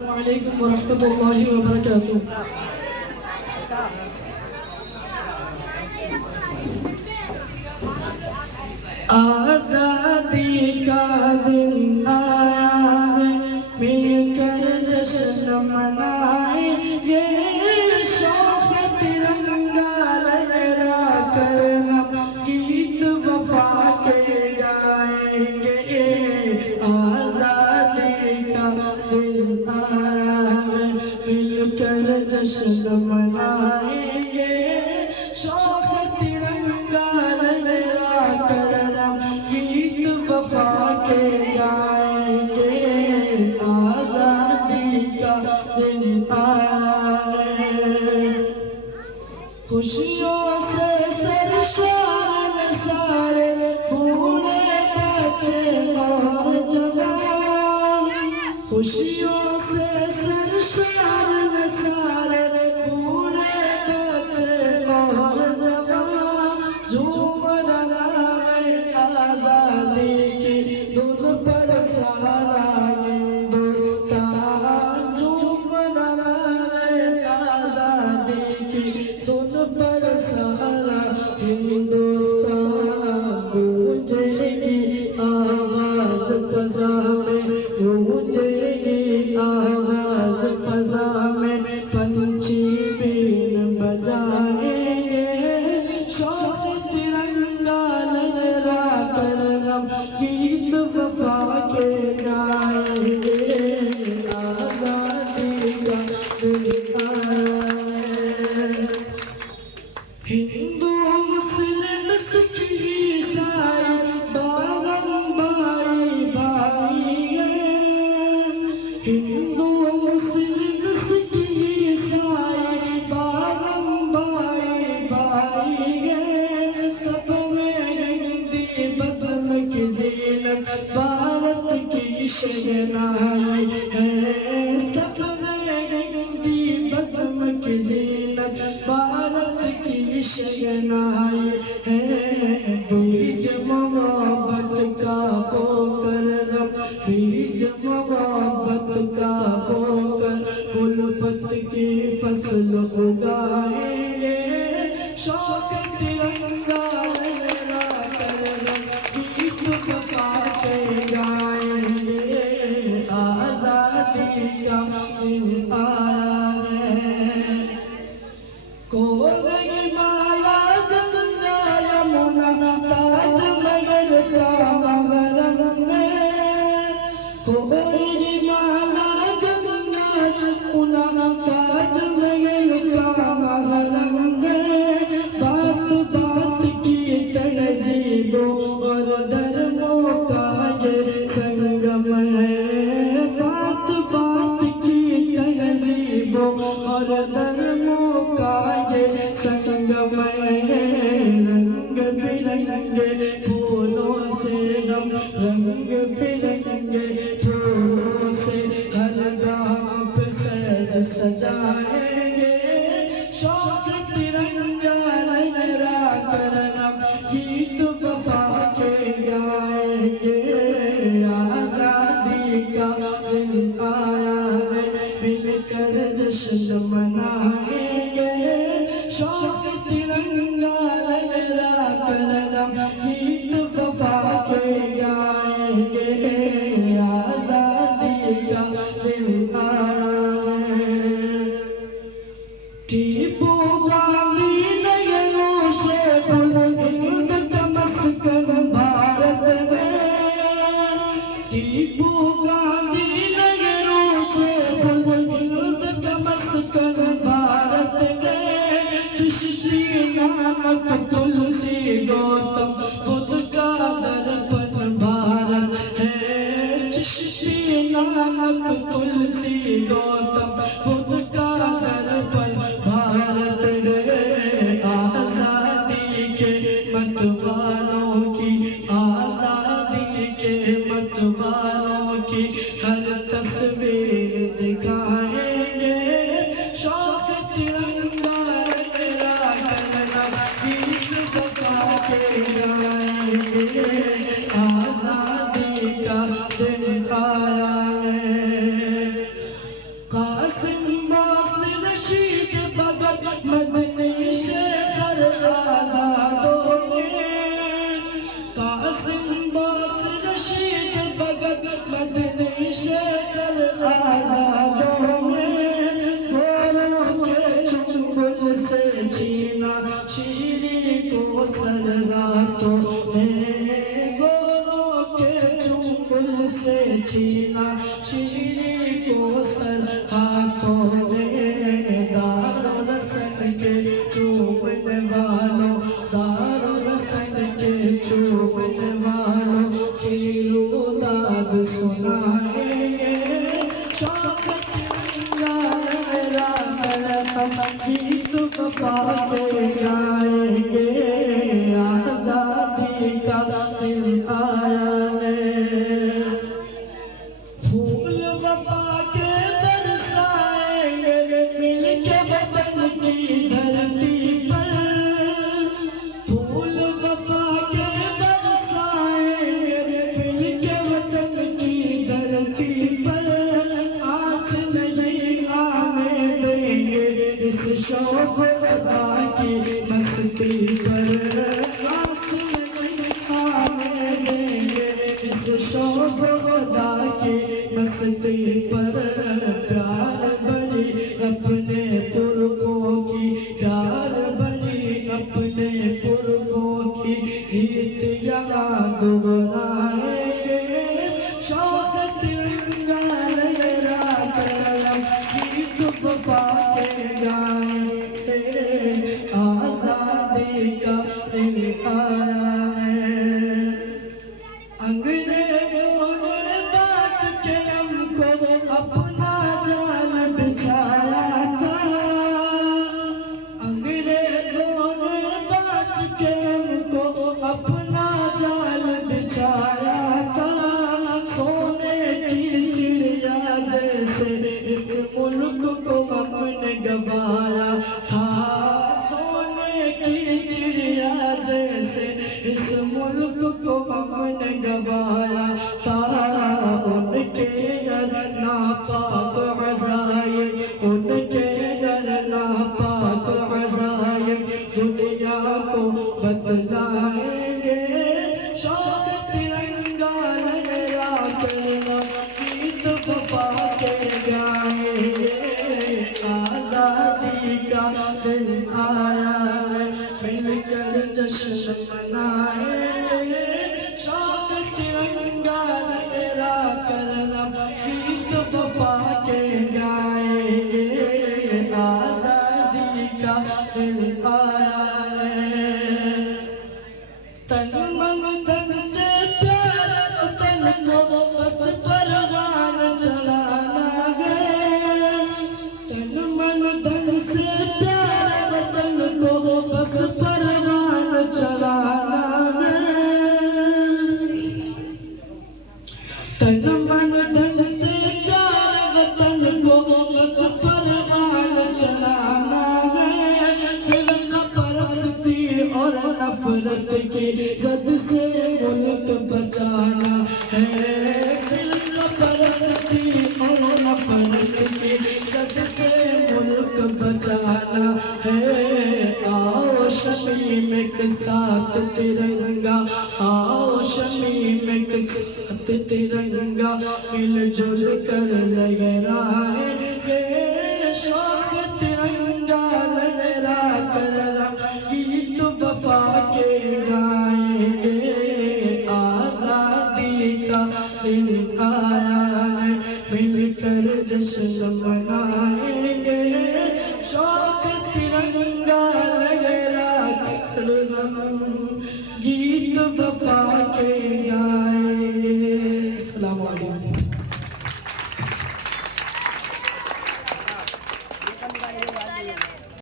वालेकुम वरहमतुल्लाहि वबरकातुहू। आज़ादी का दिन आया है, मिलकर जश्न मनाएंगे। शौक़ तिरंगा लहरा कर हम गीत वफा के गाएंगे। आज़ादी का दिन आया है, मिलकर जश्न मनाएंगे। शौक़ तिरंगा लहरा कर हम गीत वफा के गाएंगे। आज़ादी का दिन आया है, खुशियों से सरशार सारे बूढ़े बच्चे और जवान। खुशियों से सरशार सारे बूढ़े बच्चे और जवान। झूम रहा है आज़ादी की धुन पर सारा हिंदुस्तान। झूम रहा है आज़ादी की धुन पर सारा हिंदुस्तान। गूंजेगी आवाज़ फ़ज़ा में, गूंजेगी आवाज़ फ़ज़ा में, पंछी बीन बजाएंगे। शौक़ तिरंगा लहरा कर हम गीत वफा के गाएंगे। आज़ादी का दिन आया है, हिंदू मुस्लिम सिख ईसाई बागम भाई भाई है। हिंदू मुस्लिम सिख ईसाई बागम भाई भाई है। सब में हिंदी बज़्म की ज़ीनत भारत की शहनाई है। सब में हिंदी बज़्म की ज़ीनत भारत की शहनाई है। बीज मोहब्बत का बोकर हम, बीज मोहब्बत का बोकर उल्फत की फसल उगाएंगे। शौक़ तिरंगा लहरा कर हम गीत वफा के गाएंगे। आज़ादी का दिन आया है, कोई माला गंगा यमुना ताज महल का महरम है। कोई माला गंगा यमुना ताज महल का महरम है। बात बात की तहज़ीबों और धर्मों का ये संगम है। बात बात की तहज़ीबों और धर्मों का ये संगम है। रंग बिरंगे फूलों से हम, रंग बिरंगे फूलों से हर गाँव पे सज सजाएंगे। शौक़ तिरंगा लहरा कर हम गीत वफा के गाएंगे। आज़ादी का दिन आया है, मिलकर जश्न मनाएंगे। शौक़ तिरंगा लहरा कर हम गीत वफा के गाएंगे। आज़ादी का दिन आया है, टीपू गांधी नगरों से हिंद तमस्कन भारत में। टीपू गांधी नगरों से हिंद तमस्कन भारत में। चिश्ती नानक तुलसी गौतम बुद्ध का दर्पण भारत है। चिश्ती नानक तुलसी गौतम बुद्ध का दर्पण भारत है। आज़ादी के मतवालों की, आज़ादी के मतवालों की हर तस्वीर दिखाएंगे। शौक़ तिरंगा लहरा कर हम गीत वफा के गाएंगे। आज़ादी का दिन आया है, सिंबास रशीद भगत मदनी शेखर आजादों में, सिंबास रशीद भगत मदनी शेखर आजादों में, गोरों के चुंगल से छीना शीरी को सरगातों में, गोरों के चुंगल से छीना शीरी को सरगातों में, दारो रसन के चूमने वालों, दारो रसन के चूमने वालों की रुदाद सुनाएंगे, शौक तिरंगा लहरा कर हम गीत वफा के गाएंगे, आज़ादी का दिन आया है, फूल वफा के बरसाएंगे मिल के वतन की धरती पर, फूल वफा के बरसाएंगे मिल के वतन की धरती पर, आज नहीं आने देंगे इस शौक अदा की मस्ती पर, आज नहीं आने देंगे इस शौक अदा की मस्ती पर, प्यार बनी अपने पुरखों की, प्यार बनी अपने पुरखों की, गीत याद दोहराएंगे, शौक तिरंगा लहरा कर गीत वफा के गाएंगे, आज़ादी का दिन आया है, अंग्रेजों ने बांट के हमको अपना जाल बिछाया था, अंग्रेजों ने बांट के हमको अपना जाल बिछाया था, सोने की चिड़िया जैसे इस मुल्क को हमने गवाया था, सोने की चिड़िया जैसे इस मुल्क को हमने गवाया था, उनके घर नापाक अज़ाइम, उनके घर नापाक अज़ाइम दुनिया को बतलाएंगे, शौक तिरंगा लहरा कर गीत वफा के गाएंगे, आज़ादी का दिन आया है मिलकर जश्न मनाएंगे, शौक तिरंगा लहरा कर गीत वफा के गाएंगे, आज़ादी का दिन आया है, तन मन धन से प्यार वतन को बस परवान चढ़ाना है, तन मन धन से प्यार वतन को बस परवान चढ़ाना है, तन मन धन से प्यार वतन को बस परवान चढ़ाना है, फिरका परस्ती और नफरत की जद से मुल्क बचाना है, फिरका परस्ती और नफरत की जद से मुल्क बचाना है, आओ शमीम के साथ तिरंगा, आओ शमीम के साथ तिरंगा मिलजुल कर लहराएंगे, शौक तिरंगा लहरा कर गीत वफा के गाएंगे, आज़ादी का दिन आया है मिलकर जश्न